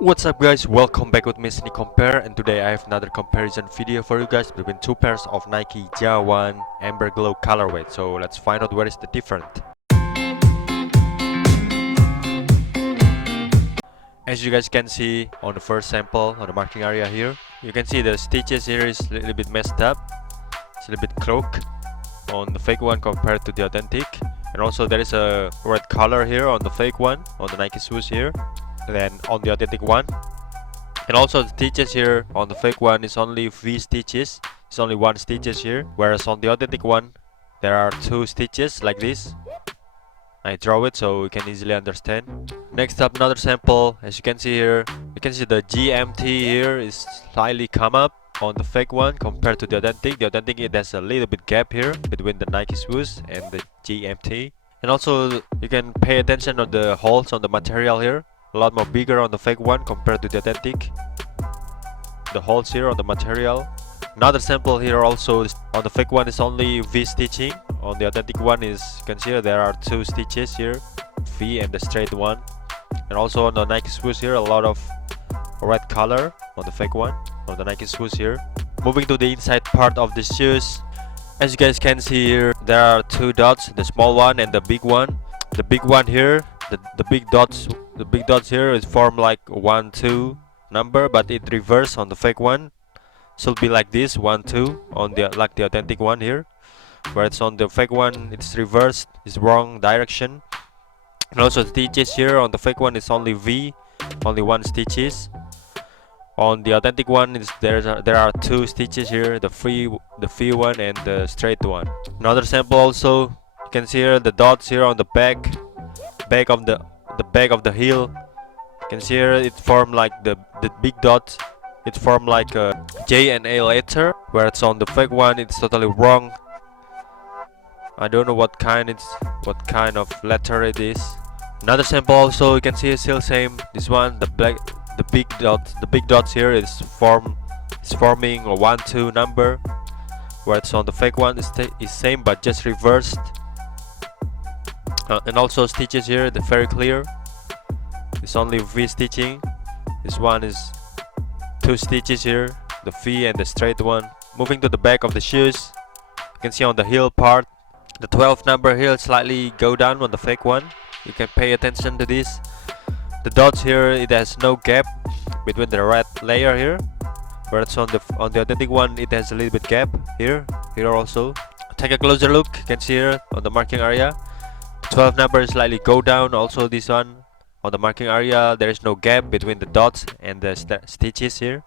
What's up guys, welcome back with me Sneak Compare, and today I have another comparison video for you guys between two pairs of Nike Ja 1 Ember Glow colorway. So let's find out what is the difference. As you guys can see on the first sample on the marking area here, you can see the stitches here is a little bit messed up. It's a little bit crooked on the fake one compared to the authentic, and also there is a red color here on the fake one on the Nike shoes here than on the authentic one. And also the stitches here on the fake one is only V stitches. It's only one stitches here, whereas on the authentic one there are two stitches like this. I draw it so you can easily understand. Next up, another sample. As you can see here, you can see the GMT here is slightly come up on the fake one compared to the authentic. The authentic, it has a little bit gap here between the Nike shoes and the GMT. And also you can pay attention on the holes on the material here. A lot more bigger on the fake one compared to the authentic. The holes here on the material. Another sample here also is on the fake one is only V stitching. On the authentic one is, you can see there are two stitches here, V and the straight one. And also on the Nike shoes here, a lot of red color on the fake one on the Nike shoes here. Moving to the inside part of the shoes, as you guys can see here, there are two dots, the small one and the big one. The big one here, the big dots here is form like 1 2 number, but it reverse on the fake one. Should be like this 1 2 on the like the authentic one here, where it's on the fake one it's reversed, it's wrong direction. And also stitches here on the fake one is only V, only one stitches. On the authentic one is there are two stitches here, the free one and the straight one. Another sample also, you can see here the dots here on the back of the heel. You can see here it formed like the big dot, it formed like a J and A letter, where it's on the fake one it's totally wrong. I don't know what kind of letter it is. Another sample also, you can see it's still same. This one, the big dots here is forming a 1 2 number, where it's on the fake one is same but just reversed. And also stitches here, the very clear. It's only V stitching. This one is two stitches here, the V and the straight one. Moving to the back of the shoes, you can see on the heel part, the 12 number heel slightly go down on the fake one. You can pay attention to this. The dots here, it has no gap between the red layer here, where it's on the authentic one it has a little bit gap here also. Take a closer look, you can see here on the marking area, 12 number slightly go down. Also this one on the marking area there is no gap between the dots and the stitches here.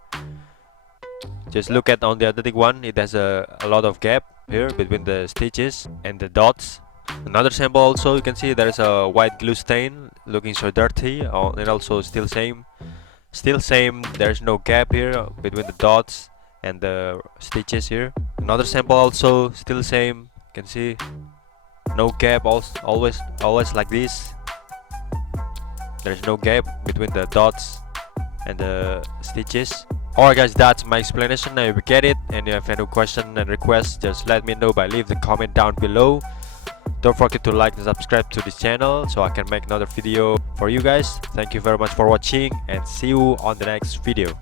Just look at on the authentic one, it has a lot of gap here between the stitches and the dots. Another sample also, you can see there is a white glue stain looking so dirty, and also still same there is no gap here between the dots and the stitches here. Another sample also, still same, you can see no gap, always like this. There's no gap between the dots and the stitches. Alright guys, that's my explanation. I hope you get it, and if you have any question and request, just let me know by leave the comment down below. Don't forget to like and subscribe to this channel so I can make another video for you guys. Thank you very much for watching, and see you on the next video.